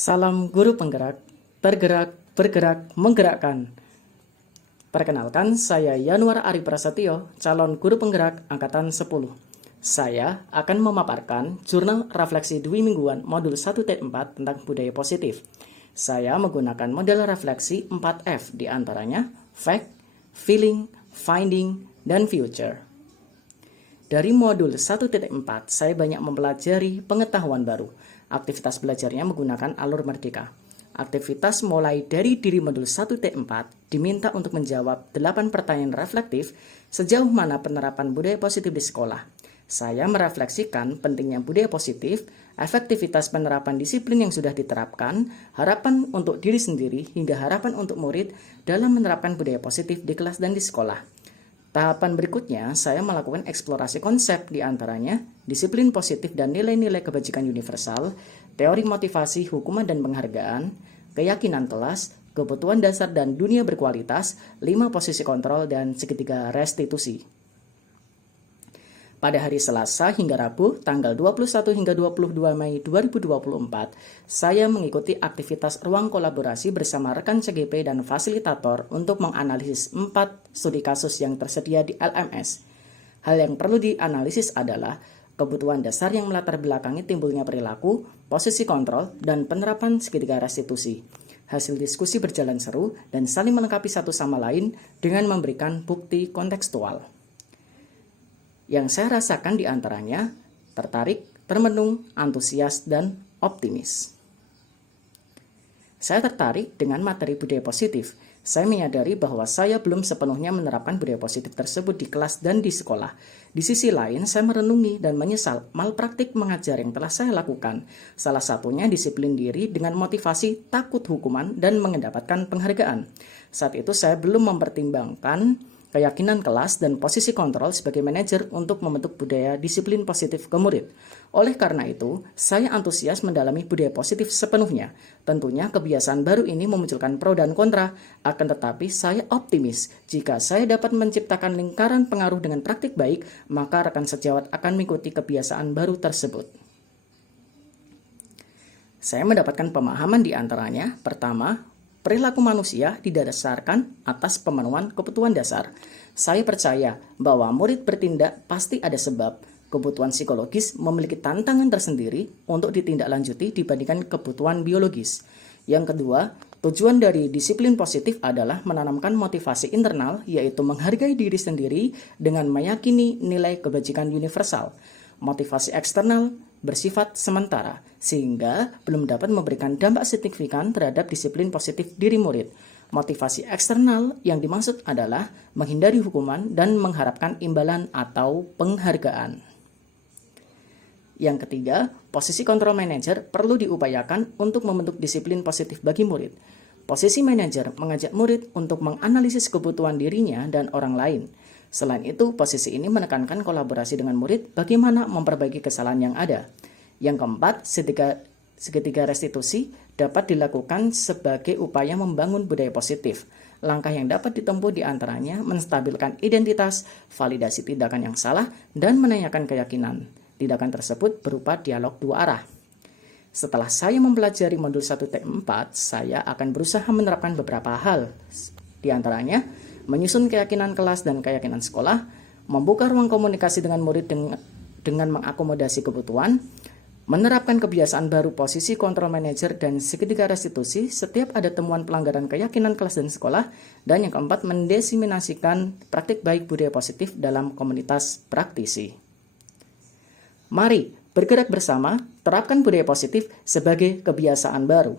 Salam guru penggerak, tergerak, bergerak, menggerakkan. Perkenalkan, saya Yanuar Ari Prasetyo, calon guru penggerak Angkatan 10. Saya akan memaparkan jurnal refleksi dwi mingguan modul 1T4 tentang budaya positif. Saya menggunakan model refleksi 4F, diantaranya Fact, Feeling, Finding, dan Future. Dari modul 1.4, saya banyak mempelajari pengetahuan baru. Aktivitas belajarnya menggunakan alur merdeka. Aktivitas mulai dari diri modul 1T4 diminta untuk menjawab 8 pertanyaan reflektif sejauh mana penerapan budaya positif di sekolah. Saya merefleksikan pentingnya budaya positif, efektivitas penerapan disiplin yang sudah diterapkan, harapan untuk diri sendiri, hingga harapan untuk murid dalam menerapkan budaya positif di kelas dan di sekolah. Tahapan berikutnya, saya melakukan eksplorasi konsep diantaranya disiplin positif dan nilai-nilai kebajikan universal, teori motivasi, hukuman dan penghargaan, keyakinan kelas, kebutuhan dasar dan dunia berkualitas, 5 posisi kontrol, dan segitiga restitusi. Pada hari Selasa hingga Rabu, tanggal 21 hingga 22 Mei 2024, saya mengikuti aktivitas ruang kolaborasi bersama rekan CGP dan fasilitator untuk menganalisis 4 studi kasus yang tersedia di LMS. Hal yang perlu dianalisis adalah kebutuhan dasar yang melatar belakangi timbulnya perilaku, posisi kontrol, dan penerapan segitiga restitusi. Hasil diskusi berjalan seru dan saling melengkapi satu sama lain dengan memberikan bukti kontekstual. Yang saya rasakan diantaranya tertarik, termenung, antusias, dan optimis. Saya tertarik dengan materi budaya positif. Saya menyadari bahwa saya belum sepenuhnya menerapkan budaya positif tersebut di kelas dan di sekolah. Di sisi lain, saya merenungi dan menyesal malpraktik mengajar yang telah saya lakukan. Salah satunya disiplin diri dengan motivasi takut hukuman dan mendapatkan penghargaan. Saat itu saya belum mempertimbangkan keyakinan kelas dan posisi kontrol sebagai manajer untuk membentuk budaya disiplin positif ke murid. Oleh karena itu, saya antusias mendalami budaya positif sepenuhnya. Tentunya kebiasaan baru ini memunculkan pro dan kontra, akan tetapi saya optimis jika saya dapat menciptakan lingkaran pengaruh dengan praktik baik, maka rekan sejawat akan mengikuti kebiasaan baru tersebut. Saya mendapatkan pemahaman di antaranya, pertama, perilaku manusia didasarkan atas pemenuhan kebutuhan dasar. Saya percaya bahwa murid bertindak pasti ada sebab. Kebutuhan psikologis memiliki tantangan tersendiri untuk ditindaklanjuti dibandingkan kebutuhan biologis. Yang kedua, tujuan dari disiplin positif adalah menanamkan motivasi internal, yaitu menghargai diri sendiri dengan meyakini nilai kebajikan universal. Motivasi eksternal bersifat sementara, sehingga belum dapat memberikan dampak signifikan terhadap disiplin positif diri murid. Motivasi eksternal yang dimaksud adalah menghindari hukuman dan mengharapkan imbalan atau penghargaan. Yang ketiga, posisi kontrol manajer perlu diupayakan untuk membentuk disiplin positif bagi murid. Posisi manajer mengajak murid untuk menganalisis kebutuhan dirinya dan orang lain. Selain itu, posisi ini menekankan kolaborasi dengan murid bagaimana memperbaiki kesalahan yang ada. Yang keempat, segitiga restitusi dapat dilakukan sebagai upaya membangun budaya positif. Langkah yang dapat ditempuh diantaranya menstabilkan identitas, validasi tindakan yang salah, dan menanyakan keyakinan. Tindakan tersebut berupa dialog dua arah. Setelah saya mempelajari modul 1T4, saya akan berusaha menerapkan beberapa hal. Di antaranya, menyusun keyakinan kelas dan keyakinan sekolah, membuka ruang komunikasi dengan murid dengan mengakomodasi kebutuhan, menerapkan kebiasaan baru posisi kontrol manajer dan segitiga restitusi setiap ada temuan pelanggaran keyakinan kelas dan sekolah, dan yang keempat, mendiseminasikan praktik baik budaya positif dalam komunitas praktisi. Mari bergerak bersama, terapkan budaya positif sebagai kebiasaan baru.